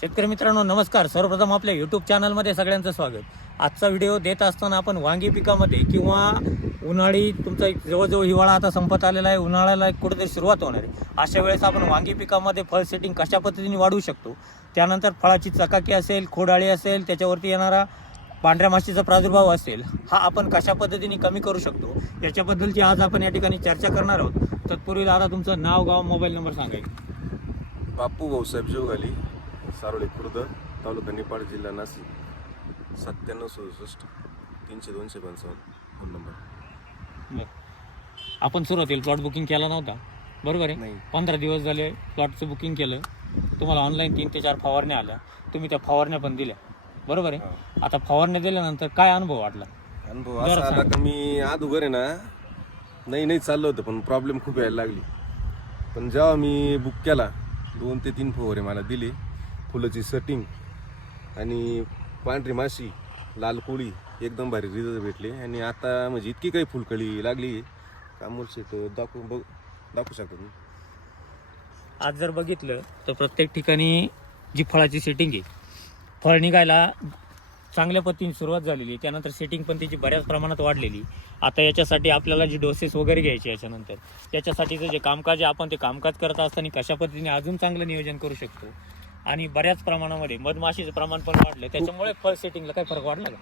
शेतकरी मित्रांनो नमस्कार. सर्वप्रथम आपल्या यूट्यूब चॅनलमध्ये सगळ्यांचं स्वागत. आजचा व्हिडिओ देत असताना आपण वांगी पिकामध्ये किंवा उन्हाळी तुमचा एक जवळजवळ हिवाळा आता संपत आलेला आहे उन्हाळ्याला एक कुठेतरी सुरुवात होणार आहे. अशा वेळेस आपण वांगी पिकामध्ये फळ सेटिंग कशा पद्धतीने वाढवू शकतो? त्यानंतर फळाची चकाकी असेल खोडाळी असेल त्याच्यावरती येणारा पांढऱ्या माशीचा प्रादुर्भाव असेल हा आपण कशा पद्धतीने कमी करू शकतो? याच्याबद्दलची आज आपण या ठिकाणी चर्चा करणार आहोत. तत्पूर्वी दादा तुमचं नाव गाव मोबाईल नंबर सांगायचं. बापू भाऊसाहेब जेवघाली सारोळी खुर्द तालुका निपाड जिल्हा नाशिक. सत्त्याण्णव सदुसष्ट तीनशे दोनशे पंचावन्न. Phone number. आपण सुरुवातीला प्लॉट बुकिंग केला नव्हता. बरोबर आहे? नाही. पंधरा दिवस झाले प्लॉटचं बुकिंग केलं. तुम्हाला ऑनलाईन तीन ते चार फवारण्या आल्या. तुम्ही त्या फवारण्या पण दिल्या. बरोबर आहे? हा. आता फवारण्या दिल्यानंतर काय अनुभव वाटला? अनुभव असा आला. का मी अगोदर आहे ना. नाही नाही चाललं होतं पण प्रॉब्लेम खूप यायला लागली. पण जेव्हा मी बुक केला दोन ते तीन फवारे मला दिले. फुलाची सटिंग आणि पांढरी माशी लाल कोळी एकदम भारी रिझल्ट भेटले. आणि आता म्हणजे इतकी काही फुलकळी लागली कामोल तो दाखवू बघ दाखवू शकतो मी आज जर बघितलं तर प्रत्येक ठिकाणी जी फळाची सेटिंग आहे फळ निघायला चांगल्या पद्धतीने सुरुवात झालेली आहे. त्यानंतर सेटिंग पण त्याची बऱ्याच प्रमाणात वाढलेली आता याच्यासाठी आपल्याला जे डोसेस वगैरे घ्यायचे याच्यानंतर त्याच्यासाठीचं जे कामकाज आहे आपण ते कामकाज करत असताना कशा पद्धतीने अजून चांगलं नियोजन करू शकतो? आणि बऱ्याच प्रमाणामध्ये मधमाशीचं प्रमाण पण वाढलं. त्याच्यामुळे फळ सेटिंगला काही फरक वाढला का?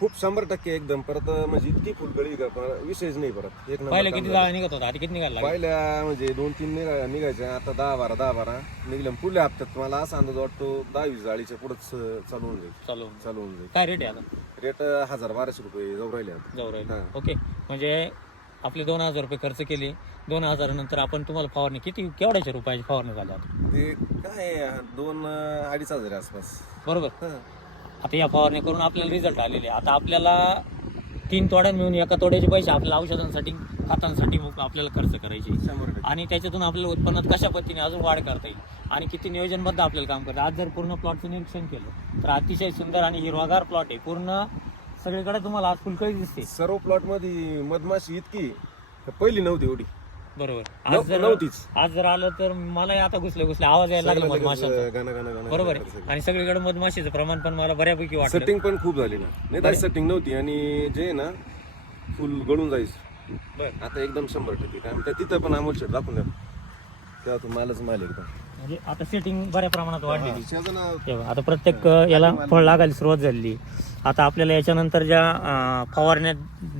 खूप शंभर टक्के एकदम. परत म्हणजे इतकी फुलकळी का? पर- विषयच नाही परत. एक नंबर पहिलं काम किती झालं. जाळा निघत होता आता किती निघाला? पहिल्या म्हणजे दोन तीन निघा निघायच्या. आता दहा बारा दहा बारा निघल्या पुढल्या हप्त्यात मला असा अंदाज वाटतो दहा वीस जाळीच्या पुढेच चालू होऊन जाईल. चालू चालू होऊन जाईल. काय रेट आहे आता? रेट हजार बाराशे रुपये जाऊ राहिले आता. जाऊ राहील. हा. ओके. म्हणजे आपले दोन हजार रुपये खर्च केले. दोन हजार नंतर आपण तुम्हाला फवारणी किती केवढ्याच्या रुपयाची फवारणी झाली आता? ते काय दोन अडीच हजार आसपास. बरोबर. आता या फवारणी करून आपल्याला रिझल्ट आलेले आता आपल्याला तीन तोड्यात मिळून एका तोड्याचे पैसे आपल्याला औषधांसाठी खतांसाठी आपल्याला खर्च करायचे. आणि त्याच्यातून आपल्याला उत्पन्नात कशा पद्धतीने अजून वाढ करता येईल? आणि किती नियोजनबद्ध आपल्याला काम करतं आज जर पूर्ण प्लॉटचं निरीक्षण केलं तर अतिशय सुंदर आणि हिरवागार प्लॉट आहे. पूर्ण सगळीकडे तुम्हाला आज फुलकळी दिसते. सर्व प्लॉटमध्ये मधमाशी इतकी का पहिली नव्हती एवढी. बरोबर. आज नव- जर नव्हतीच. आज जर आलं तर मलाही आता घुसले घुसले. आवाज यायला लागला मधमाशांचा. गाणं बरोबर. आहे आणि सगळीकडे मधमाशीचं प्रमाण पण मला बऱ्यापैकी वाटलं. सेटिंग पण खूप झाली ना. नाही तर सेटिंग नव्हती. आणि जे आहे ना फुल गळून जायचं बरं. आता एकदम शंभर टक्के. काय म्हणतात तिथं पण अमोल शेट दाखवून द्या. तेव्हा तू मालच माल एकदम. म्हणजे आता सेटिंग बऱ्या प्रमाणात वाढलेली तेव्हा आता प्रत्येक याला फळ लागायला सुरुवात झालेली आता आपल्याला याच्यानंतर ज्या अ, फवारण्या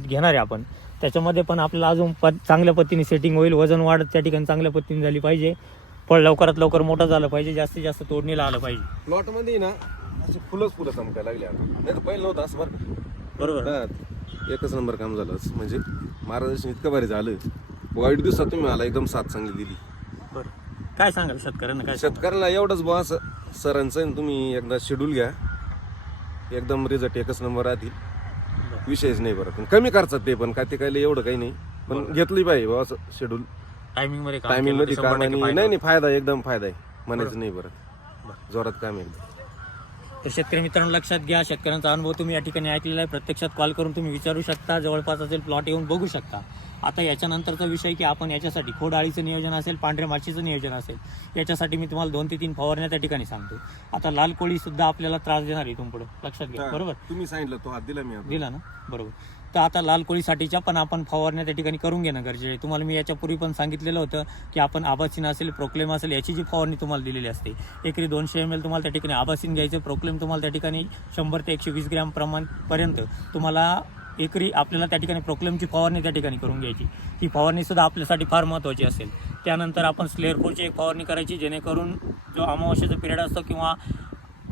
घेणार आहे आपण त्याच्यामध्ये पण आपल्याला अजून पद चांगल्या पद्धतीने सेटिंग होईल. वजन वाढत त्या ठिकाणी चांगल्या पद्धतीने झाली पाहिजे. फळ लवकरात लवकर मोठं झालं पाहिजे. जास्तीत जास्त तोडणीला आलं पाहिजे. प्लॉटमध्ये ना असे फुलंच फुलं चमकायला लागले आता. नाही तर पहिलं नव्हतं असं बरं. बरोबर. एकच नंबर काम झालं असं. म्हणजे मार्गदर्शन इतकं भारी झालं. वाईट दिवसात तुम्ही मला एकदम साथ चांगली दिली. बरं काय सांगाल शेतकऱ्यांना काय? शेतकऱ्याला एवढंच असं सरांचं आहे तुम्ही एकदा शेड्यूल घ्या. एकदम रिझल्ट एकच नंबर राहतील. विषयच नाही बरं. पण कमी खर्चात ते पण काय ते काय लय एवढं काही नाही. पण घेतली पाहिजे बुवा असं शेड्यूल टायमिंगमध्ये काम टायमिंग केलं मध्ये काम शंभर आणि टक्के फायदा नाही नाही फायदा एकदम फायदा आहे. म्हणायचं नाही बरं. जोरात काम आहे एकदम. तर शेतकरी मित्रांनो लक्षात घ्या शेतकऱ्यांचा अनुभव तुम्ही या ठिकाणी ऐकलेला आहे. प्रत्यक्षात कॉल करून तुम्ही विचारू शकता. जवळपास असेल प्लॉट येऊन बघू शकता. आता याच्यानंतरचा विषय की आपण याच्यासाठी खोड आळीचं नियोजन असेल पांढऱ्या माशीचं नियोजन असेल याच्यासाठी मी तुम्हाला दोन ते तीन फवारण्या त्या ठिकाणी सांगतो. आता लाल कोळी सुद्धा आपल्याला त्रास देणार आहे इथून पुढे. लक्षात घ्या. बरोबर? तुम्ही सांगितलं तो हात दिला मी. दिला ना? बरोबर. तर आता लाल कोळीसाठीच्या पण आपण फवारण्या त्या ठिकाणी करून घेणं गरजेचं आहे. तुम्हाला मी याच्यापूर्वी पण सांगितलेलं होतं की आपण आबासीन असेल प्रोक्लेम असेल याची जी फवारणी तुम्हाला दिलेली असते एकरी दोनशे एम एल तुम्हाला त्या ठिकाणी आबासीन घ्यायचं प्रोक्लेम तुम्हाला त्या ठिकाणी शंभर ते एकशे वीस ग्रॅम प्रमाणपर्यंत तुम्हाला एकरी आपल्याला त्या ठिकाणी प्रोक्लेमची फवारणी त्या ठिकाणी करून घ्यायची. ही फवारणीसुद्धा आपल्यासाठी फार महत्त्वाची असेल. त्यानंतर आपण स्लेअरफोरची एक फवारणी करायची जेणेकरून जो अमावस्येचा पिरियड असतो किंवा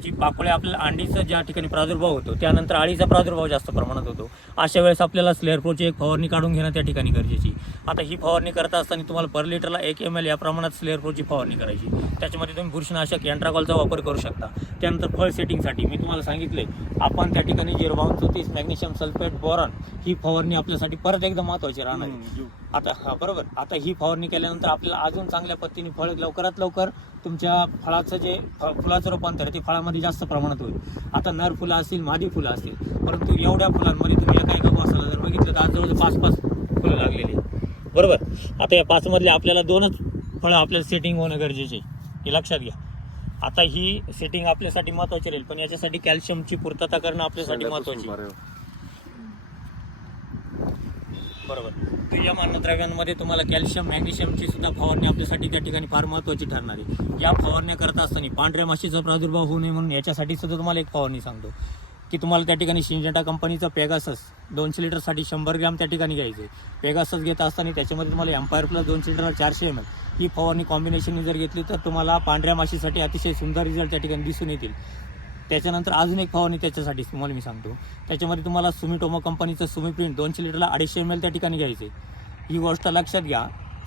जी पाकोळ्या आपल्याला अंडीचा ज्या ठिकाणी प्रादुर्भाव होतो त्यानंतर आळीचा प्रादुर्भाव जास्त प्रमाणात होतो. अशा वेळेस आपल्याला स्लेअरप्रोची एक फवारणी काढून घेणं त्या ठिकाणी गरजेची. आता ही फवारणी करत असताना तुम्हाला पर लिटरला एक एम एल या प्रमाणात स्लेअरप्रोची फवारणी करायची. त्याच्यामध्ये तुम्ही बुरशीनाशक यंट्राकॉलचा वापर करू शकता. त्यानंतर फळ सेटिंगसाठी मी तुम्हाला सांगितले आपण त्या ठिकाणी जिरबाऊन चौतीस मॅग्नेशियम सल्फेट बोरॉन ही फवारणी आपल्यासाठी परत एकदा महत्त्वाची राहणार आता हा बरोबर. आता ही फवारणी केल्यानंतर आपल्याला अजून चांगल्या पद्धतीने फळ लवकरात लवकर तुमच्या फळाचं जे फुलाचं रूपांतर आहे ते फळामध्ये जास्त प्रमाणात होईल. आता नर फुलं असतील मादी फुलं असतील परंतु एवढ्या फुलांमध्ये तुम्ही एका एका वासाला जर बघितलं तर आज जवळ पाच पाच फुलं लागलेली आहेत. बरोबर? आता या पाच मधले आपल्याला दोनच फळं आपल्याला सेटिंग होणं गरजेचे हे लक्षात घ्या. आता ही सेटिंग आपल्यासाठी महत्वाची राहील पण याच्यासाठी कॅल्शियमची पूर्तता करणं आपल्यासाठी महत्वाची बरं. बरोबर. तुझ्या अन्नद्रव्यांमध्ये तुम्हाला कॅल्शियम मॅग्नेशियमची सुद्धा फवारणी आपल्यासाठी त्या ठिकाणी फार महत्वाची ठरणार आहे. या फवारण्या करत असताना पांढऱ्या माशीचा प्रादुर्भाव होऊ नये म्हणून याच्यासाठी सुद्धा तुम्हाला एक फवारणी सांगतो. की तुम्हाला त्या ठिकाणी शिंजेंटा कंपनीचं पेगासस दोनशे लिटरसाठी शंभर ग्रॅम त्या ठिकाणी घ्यायचे. पेगासस घेत असताना त्याच्यामध्ये तुम्हाला एम्पायर प्लस दोनशे लिटर चारशे एम एल ही फवारणी कॉम्बिनेशनने जर घेतली तर तुम्हाला पांढऱ्या माशीसाठी अतिशय सुंदर रिझल्ट त्या ठिकाणी दिसून येतील. त्याच्यानंतर अजून एक फवारणी त्याच्यासाठी तुम्हाला मी सांगतो. त्याच्यामध्ये तुम्हाला सुमिटोमो कंपनीचं सुमी प्रिंट दोनशे लिटरला अडीचशे एम एल त्या ठिकाणी घ्यायचे. ही गोष्ट लक्षात घ्या.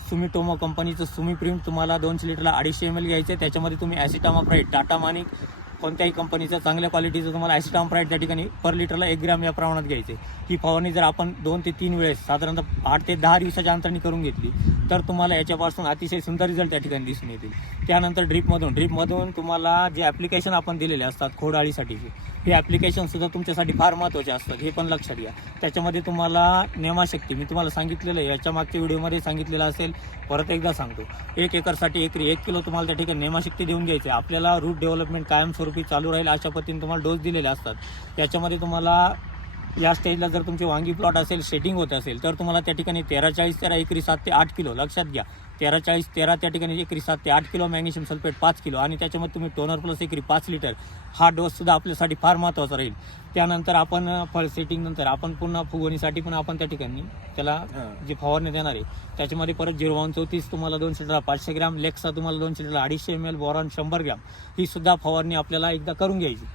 सुमिटोमो कंपनीचं सुमी प्रिंट तुम्हाला दोनशे लिटरला अडीचशे एम एल घ्यायचे. त्याच्यामध्ये तुम्ही ॲसिटामाफ्राईट टाटा मानिक कोणत्याही कंपनीचं चांगल्या क्वालिटीचं तुम्हाला ॲसिटामाफ्राईट त्या ठिकाणी पर लिटरला एक ग्रॅम या प्रमाणात घ्यायचे. ही फवारणी जर आपण दोन ते तीन वेळेस साधारणतः आठ ते दहा दिवसाच्या अंतराने करून घेतली तर तुम्हाला याच्यापासून अतिशय सुंदर रिझल्ट त्या ठिकाणी दिसून येतील त्यानंतर ड्रीपमधून ड्रीपमधून तुम्हाला जे ॲप्लिकेशन आपण दिलेले असतात खोडाळीसाठीचे हे ॲप्लिकेशनसुद्धा तुमच्यासाठी फार महत्त्वाचे असतात हे पण लक्षात घ्या. त्याच्यामध्ये तुम्हाला नेमाशक्ती मी तुम्हाला सांगितलेलं आहे याच्या मागच्या व्हिडिओमध्ये सांगितलेलं असेल परत एकदा सांगतो. एक एकरसाठी एकरी एक किलो तुम्हाला त्या ठिकाणी नेमाशक्ती देऊन घ्यायचे. आपल्याला रूट डेव्हलपमेंट कायमस्वरूपी चालू राहील अशा पद्धतीने तुम्हाला डोस दिलेले असतात. त्याच्यामध्ये तुम्हाला या स्टेजला जर तुमचे वांगी प्लॉट असेल सेटिंग होत असेल तर तुम्हाला त्या ठिकाणी तेरा चाळीस तेरा एकरी सात ते आठ किलो लक्षात घ्या. तेरा चाळीस तेरा त्या ठिकाणी एकरी सात ते आठ किलो मॅग्नेशियम सल्फेट पाच किलो आणि त्याच्यामध्ये तुम्ही टोनर प्लस एकरी पाच लिटर हा डोससुद्धा आपल्यासाठी फार महत्त्वाचा राहील त्यानंतर आपण फळ सेटिंग नंतर आपण पुन्हा फुगवणीसाठी पण आपण त्या ठिकाणी त्याला. जे फवारणी देणार आहे त्याच्यामध्ये परत झिरो वन चौतीस तुम्हाला दोनशे लिटरला पाचशे ग्रॅम लेक्सा तुम्हाला दोनशे लिटरला अडीचशे एम एल बोरॉन शंभर ग्रॅम ही सुद्धा फवारणी आपल्याला एकदा करून घ्यायची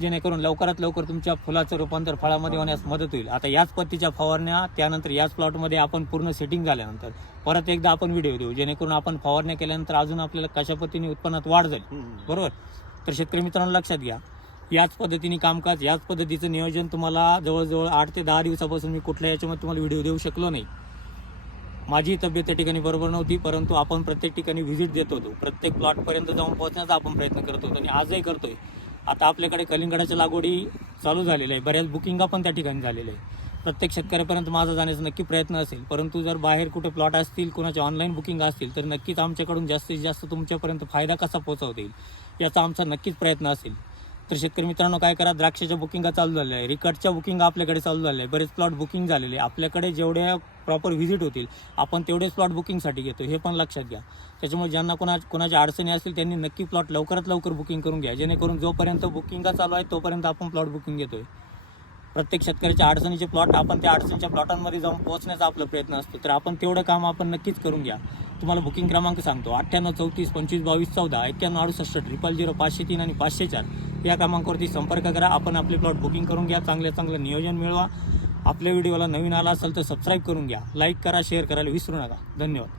जेणेकरून लवकरात लवकर तुमच्या फुलाचं रूपांतर फळामध्ये होण्यास मदत होईल. आता याच पद्धतीच्या फवारण्या त्यानंतर याच प्लॉटमध्ये आपण पूर्ण सेटिंग झाल्यानंतर. परत एकदा आपण व्हिडिओ देऊ जेणेकरून आपण फवारण्या केल्यानंतर अजून आपल्याला कशा पद्धतीने उत्पन्नात वाढ झाली. हम्म. बरोबर? तर शेतकरी मित्रांनो लक्षात घ्या. याच पद्धतीने कामकाज याच पद्धतीचं नियोजन तुम्हाला जवळजवळ आठ ते दहा दिवसापासून मी कुठल्या याच्यामध्ये तुम्हाला व्हिडिओ देऊ शकलो नाही. माझी तब्येत त्या ठिकाणी बरोबर नव्हती परंतु आपण प्रत्येक ठिकाणी व्हिजिट देत होतो. प्रत्येक प्लॉटपर्यंत जाऊन पोहोचण्याचा आपण प्रयत्न करत होतो आणि आजही करतोय. आता आपल्याकडे कलिंगडाच्या लागवडी चालू झालेल्या आहे. बऱ्याच बुकिंगा पण त्या ठिकाणी झालेल्या आहे प्रत्येक शेतकऱ्यापर्यंत माझा जाण्याचा नक्की प्रयत्न असेल. परंतु जर बाहेर कुठे प्लॉट असतील कोणाच्या ऑनलाईन बुकिंग असतील तर नक्कीच आमच्याकडून जास्तीत जास्त तुमच्यापर्यंत फायदा कसा पोहोचवता येईल याचा आमचा नक्कीच प्रयत्न असेल. तर शेतकरी मित्रांनो काय करा द्राक्षाच्या बुकिंगा चालू झाल्या. आहे रिकटच्या बुकिंग आपल्याकडे चालू झाले आहे बरेच प्लॉट बुकिंग झालेले. आहे आपल्याकडे जेवढ्या प्रॉपर व्हिजिट होतील आपण तेवढेच प्लॉट बुकिंगसाठी घेतो. हे पण लक्षात घ्या. त्याच्यामुळे ज्यांना कोणा कोणाच्या अडचणी असतील त्यांनी नक्की प्लॉट लवकरात लवकर बुकिंग करून घ्या. जेणेकरून जोपर्यंत बुकिंगा चालू आहे तोपर्यंत आपण प्लॉट बुकिंग घेतोय. प्रत्येक शेतकऱ्याच्या अडचणीचे प्लॉट आपण त्या अडचणीच्या प्लॉटांमध्ये जाऊन पोहोचण्याचा आपला प्रयत्न असतो. तर आपण तेवढं काम आपण नक्कीच करून घ्या. तुम्हाला बुकिंग क्रमांक सांगतो. अठ्ठ्याण्णव चौतीस पंचवीस बावीस चौदा एक्क्याण्णव अडुसष्ट ट्रिपल झिरो पाचशे तीन आणि पाचशे चार या क्रमांकावरती संपर्क करा. आपण आपले प्लॉट बुकिंग करून घ्या. चांगल्या चांगलं नियोजन मिळवा. आपल्या व्हिडिओला नवीन आला असेल तर सबस्क्राईब करून घ्या. लाईक करा शेअर करायला विसरू नका. धन्यवाद.